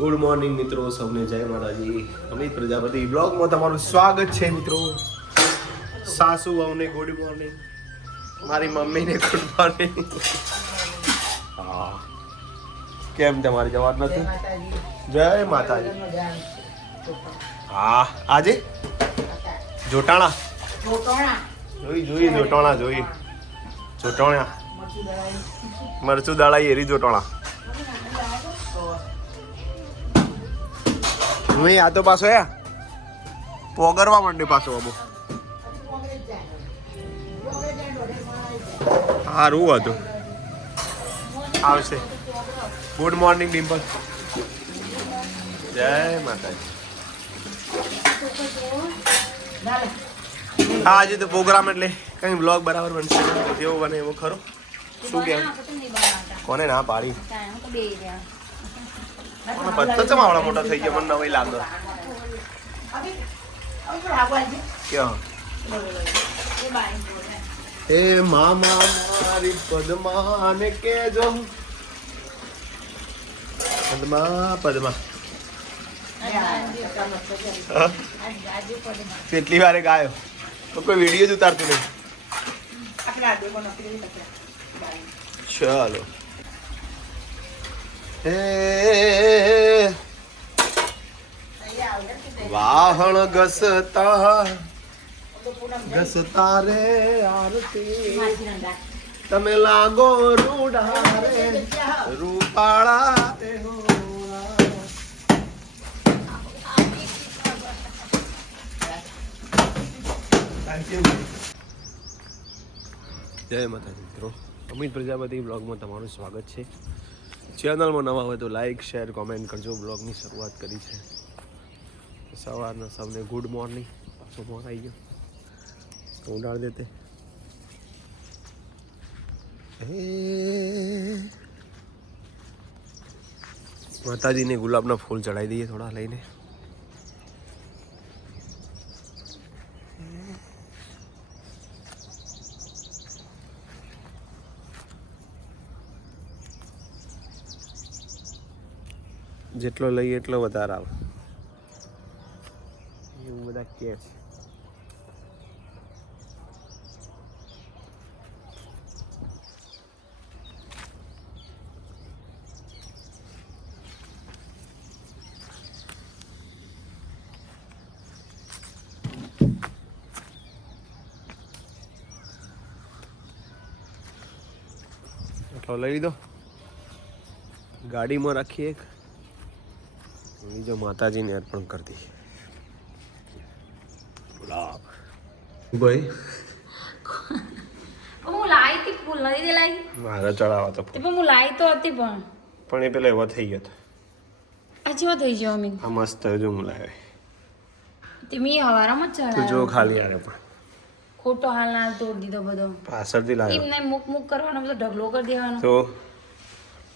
Good morning મિત્રો, સૌને જય માતાજી. અમિત પ્રજાપતિ બ્લોગમાં તમારું સ્વાગત છે મિત્રો. સાસુ વહુને ગુડ મોર્નિંગ, મારી મમ્મીને ગુડ મોર્નિંગ. હા, કેમ તમારી જવાબ નથી? જય માતાજી. હા, આજે જોટાણા જોઈ જોટાણા મરચું દાળા એરી જોટાણા. હું આ તો પાછો પોગરવા માંડે પાછો અબો. સારું હતું, આવશે. Good morning Dimple. જય માતાજી. હા, આજે તો પ્રોગ્રામ એટલે કઈ બ્લોગ બરાબર બનશે જેવો બને એવો ખરો. શું કેમ? કોને ના પાડી? પત્તો ચમ આવડા મોટા થઈ ગયા, મને નવાઈ લાગે. ક્યાં હે મામા મારી પદ્માને કેજો. પદ્મા કેટલી વારે ગાયો તો કોઈ વિડીયો જ ઉતારતું નહીં. ચાલો. હે વાહણ ઘસતા રે આરતી, તમે લાગો રૂડા રે રૂપાળા તે હો. જય માતાજી મિત્રો, અમિત પ્રજાપતિ બ્લોગમાં તમારું સ્વાગત છે. ચેનલમાં નવા હોય તો લાઈક શેર કોમેન્ટ કરજો. બ્લોગની શરૂઆત કરી છે સવારના. સૌને ગુડ મોર્નિંગ. પાછો ફોન આવી ગયો તો ઉડાડ દેતે. માતાજીને ગુલાબના ફૂલ ચડાવી દઈએ થોડા લઈને. જેટલો લઈએ એટલો વધારે આવે એવું બધા કહે છે. એટલો લઈ લીધો, ગાડીમાં રાખીએ. જો માતાજીને અર્પણ કરી દઈએ ગુલાબ. ભાઈ હું લાઈ હતી ફૂલ નથી દે લાઈ મારા ચડાવા તો પણ હું લાઈ તો હતી પણ એ પેલા એવા થઈ ગયા હતા. આજે થઈ ગયો અમે. આ મસ્ત જો હું લાવ્યો તે મી હવારામાં તું ચડાયો. જો ખાલી યાર પણ ખોટો હાલ ના તોડ દીધો બધો. પાછળથી લાવ્યો એમને મુક કરવાનો બધો ઢગલો કરી દેવાનો. તો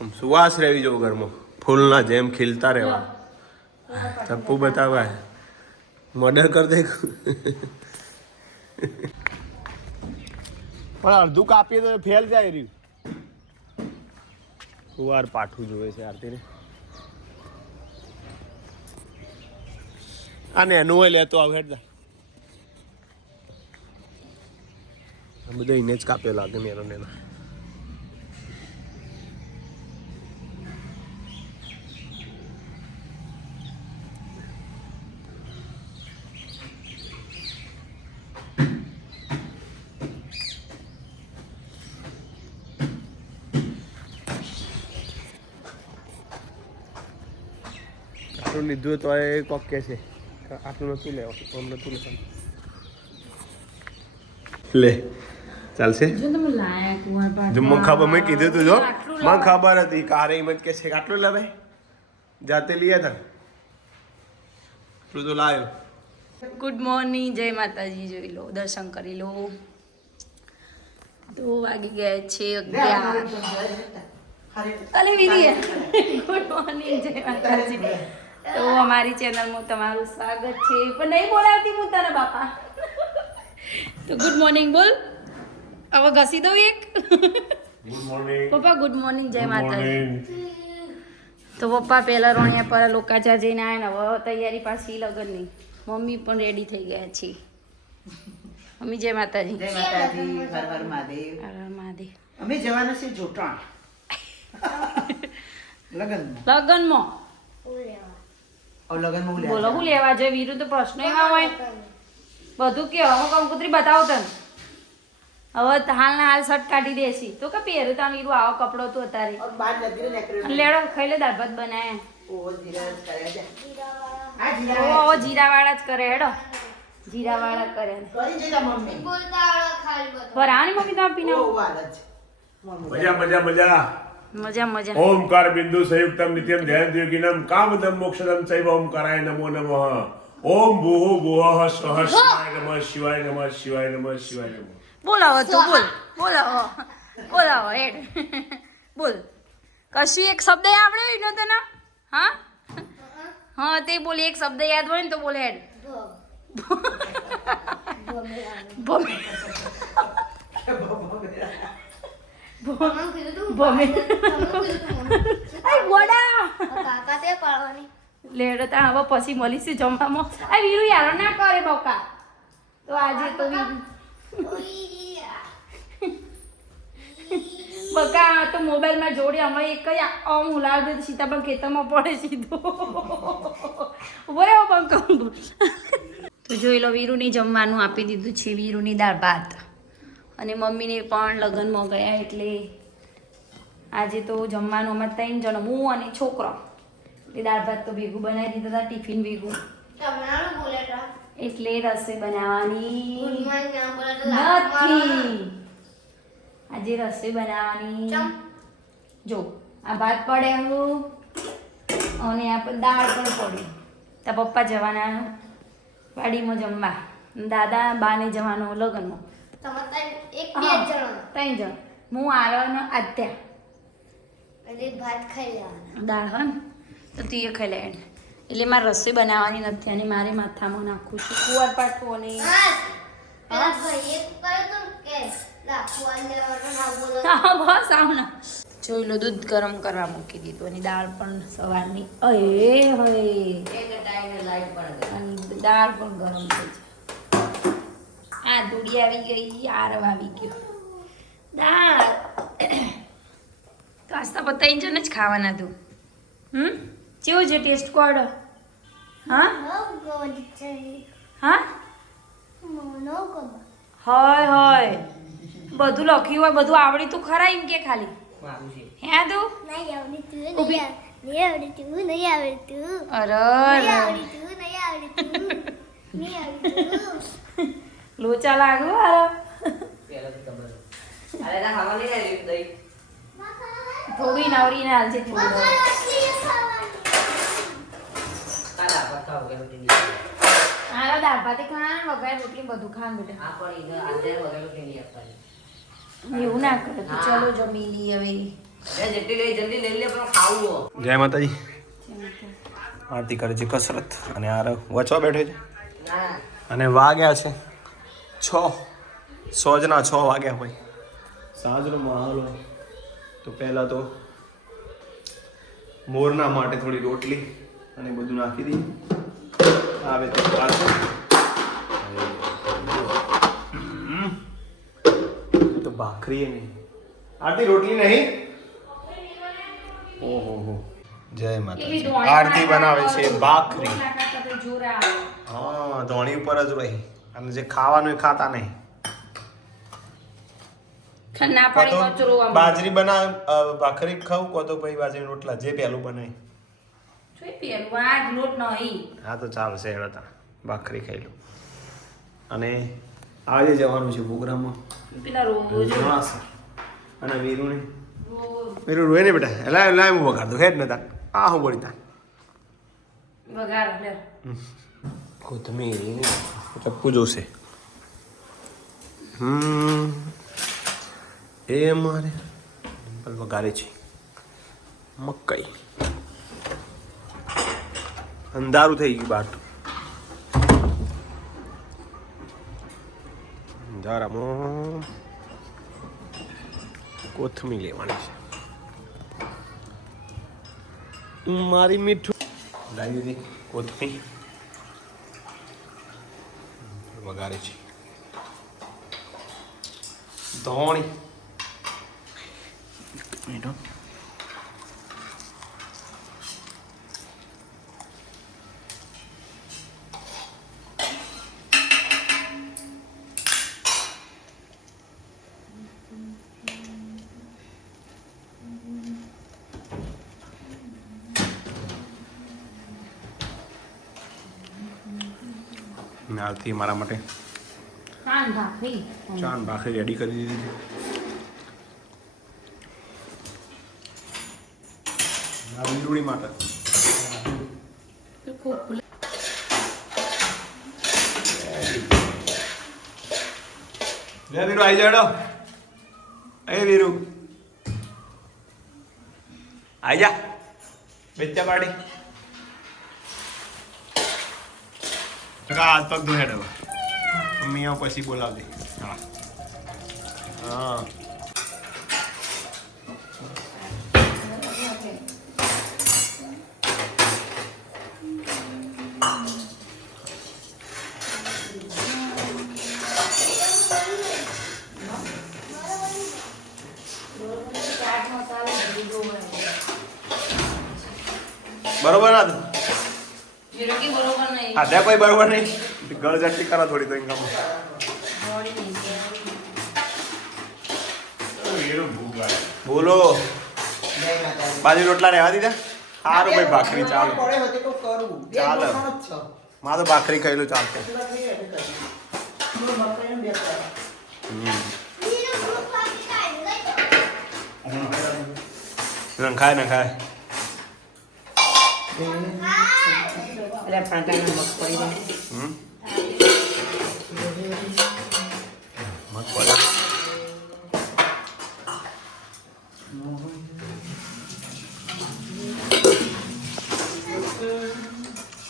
આમ સુવાસ રહેવી જો ઘરમાં, ફૂલના જેમ ખીલતા રહેવા. ચપ્પુ બતાવા મર્ડર કર દે. પણ અડધું કાપીએ તો ફેલ જાય રહ્યું. કુવાર પાઠું જોવે છે આરતીને. અને એનું હોય લેતો આવ હેડતા. આ બધો એને જ કાપ્યો લાગે નેનો નેનો. આટલું લીધું તો એ કોક કે છે આટલું નતું લેવાનું, આમ નતું લેવાનું. લે ચાલશે. જો તમે લાયા કુવાર પાડ. જો મને ખબર, મેં કીધું તું જો મને ખબર હતી. કારે એમ જ કે છે આટલું લે ભાઈ, જાતે લઈએ હતા આટલું તો લાવ્યો. ગુડ મોર્નિંગ, જય માતાજી. જોઈ લો, દર્શન કરી લો. 2 વાગી ગયા છે 11. અલે વીરી ગુડ મોર્નિંગ, જય માતાજી. તો અમારી ચેનલમાં તમારું સ્વાગત છે. પણ નહીં બોલાવતી હું તને બાપા. તો ગુડ મોર્નિંગ બોલ. હવે ઘસી દઉં એક. Good morning. પપ્પા ગુડ મોર્નિંગ, જય માતાજી. તો પપ્પા પહેલા રોણિયા પર લોકાચાર જઈને આવ્યા ને હવે તૈયારી પાછી લગનની. મમ્મી પણ રેડી થઈ ગયા છે. મમ્મી જય માતાજી. જય માતાજી, હર હર મહાદેવ. હર હર મહાદેવ. અમે જવાના છે જોટાણ લગન લગનમાં લગનમાં બોલો હું લેવા જોઈએ વીરુ તો પ્રશ્ન એવા હોય બધું કે હવે કંકોત્રી બતાવો તને હવે હાલના હાલ શર્ટ કાઢી દેસી તો કે પહેરું તા વીરુ આવો કપડો તો અત્યારે બાર નદીને નીકળ્યો લેડો ખાઈ લે દાળ ભાત બનાયા ઓ જીરા કર્યા છે આ જીરા ઓ જીરાવાળા જ કરે હેડો જીરાવાળા કરે કરી જઈલા મમ્મી ભરાવાની મમ્મી તમે પીને ઓ વાળ જ મજા મજા મજા. મજા મજા ઓમકાર બિંદુ સંયુક્તમ નિત્યમ ધ્યાન દ્યોગિનમ કામદમ મોક્ષદમ ચૈવ ઓમકારાય નમો નમઃ. ઓમ ભૂઃ ભુવઃ સ્વઃ શિવાય નમઃ શિવાય નમઃ શિવાય નમઃ શિવાય નમઃ. બોલાવો તું બોલાવો બોલાવો હેડ બોલ કશું એક શબ્દ આવડ્યો એનો તને હા હા તે બોલી એક શબ્દ યાદ હોય ને તો બોલે હેડ ભમે ભમે આય ગોડા લેડો તા હવે પછી મળીશું જમવામાં આ વીરુ યાર ના કરે બકા તો આજે તો વીરુ બકા તો મોબાઈલમાં જોડે અમે એક જ આમ હુલાવ દે સીતાબા ખેતરમાં પડે સીધો બરાબર બંક તો જોઈ લો વીરુની જમવાનું આપી દીધું છે વીરુની દાળ ભાત અને મમ્મીને પણ લગ્નમાં ગયા એટલે આજે તો જમવાનું અમે 3 જણ હું અને છોકરો એટલે દાળ ભાત તો ભેગું બનાવી દીધા હતા ટિફિન ભેગું એટલે રસોઈ બનાવવાની નથી આજે રસોઈ બનાવવાની જો આ ભાત પડે હું અને આ દાળ પણ પડી તા પપ્પા જવાના વાડીમાં જમવા દાદા બાને જવાનું લગ્નમાં 3 જણ હું આરો ને આત્યા દાળ હા ને તો તું એ ખાઈ લે એટલે મારે રસોઈ બનાવવાની નથી અને મારે માથામાં નાખું છું કુંવર પાટું અને હા બસ આવ ને જોઈ લો દૂધ ગરમ કરવા મૂકી દીધું અને દાળ પણ સવારની અહે હવે અને દાળ પણ ગરમ થઈ છે આ દૂડી આવી ગઈ આરવ આવી ગયો દાળ તો આસ્તા પર 3 જણ જ ખાવાના તું કેવું છે ટેસ્ટ કોડ હા હા હોય હોય બધું લખ્યું હોય બધું આવડી તું ખરા એમ કે ખાલી હે તું લોચા લાગુ થોડી નવરી ના હાલ છે હાલો દાળ ભાતે ખાવાના વગર રોટલી બધું ખાવાનું બેટા એવું ના કરે તો ચલો જમી લઈએ હવે જય માતાજી. આરતી કરે છે કસરત અને આ વચવા બેઠો છે અને વાગ્યા છે 6 વાગ્યા હોય સાંજનો માહોલ હોય તો પહેલાં તો મોરના માટે થોડી રોટલી અને બધું નાખી દઈએ આવે તે પાછું તો ભાખરી નહીં આરતી રોટલી નહીં ઓહો જય માતાજી. આરતી બનાવે છે ભાખરી હા ધોણી ઉપર જ રહી અને જે ખાવાનું એ ખાતા નહીં ના પડે કચરો બાજરી બનાવ ભાખરી ખાવું કો તો પછી બાજરી રોટલા જે પહેલું બનાવી જોઈ પેલું આ લોટ નહીં હા તો ચાલશે હેડતા ભાખરી ખાઈ લો અને આજે જવાનું છે પ્રોગ્રામમાં પેલા રોજ અને વીરુને વીરુ રોય ને બેટા એલા હું વગાડ દઉં હેડ નતા આ હું બોલી તા વગાડ લે કોથમીર ચપ્પુ જોશે એ મારે વગાડે છે મકાઈ અંધારું થઈ ગયું બાટ જરા કોથમીર લેવાની છે મારી મીઠું લાવી દીધી કોથમીર વઘારે છે ધોણી મીઠું નાથી મારા માટે કાન ભાખરી ચાન ભાખરી રેડી કરી દીધી છે વીરુડી માટે લે વીરુ આવી જાડો એ વીરુ આઈ જા બેચા પાડી હાથ પગ ધોયા ડવા મમ્મી આવ પછી બોલાવજે હા હા બરોબર ના વિરોકી બરોબર નહીં આધા કોઈ બરોબર નહીં ગળ જટ્ટી કરો થોડી તો ઇન્કમ બોલો જય માતાજી. બાજુ રોટલા રહેવા દીધા સારું ભાઈ ભાખરી ચાલે પડે હોય તો કોક કરું. બે ચાલે. ગોઠણ જ છે. માં તો ભાખરી કહેલું ચાલશે એટલા નહીં હોય તો કરીશ. બોલો, મકાઈનું બે કરું. નખાય નખાય એટલે ફાંટાની મગફળી ને. મગફળી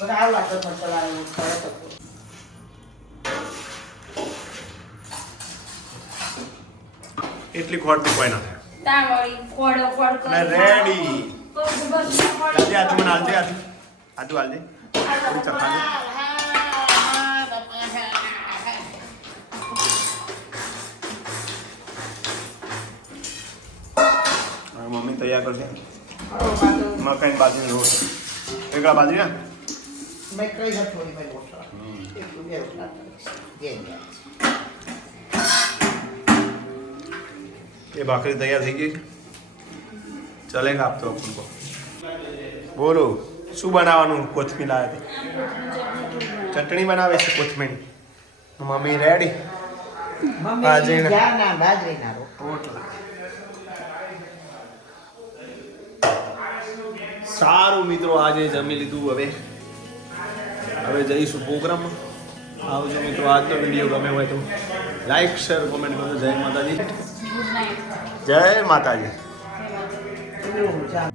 મને આવું લાગતો પણ ચલાવે ખરે તો. એટલી ખોટ કોઈ ના થાય તાવળી ખોડો ખોડ ને રેડી આજે આજે મને હાલજે આજે આજુ હાલજે થોડી ચખાજે મમ્મી તૈયાર કરશે મકાઈ બાજરી રોટ એકલા બાજરી ને મેં કઈ નથી થોડી ભાઈ ઓછા. એટલું બે ઓછા કરીશ. જેમ જેમ. ये भाखरी तैयार થઈ ગઈ ચલેગા આપ તો अपन को બોલો શું બનાવવાનું કોથમીર લાવ્યા તે ચટણી બનાવે છે કોથમીર મમ્મી રેડી મમ્મી જાના બાજરીના રોટલા સારું મિત્રો આજે જમી લીધું હવે જઈશું પ્રોગ્રામમાં આવજો મિત્રો આજનો વિડીયો ગમે હોય તો લાઈક શેર કોમેન્ટ કરજો જય માતાજી ગુડ નાઇટ જય માતાજી રોટલા.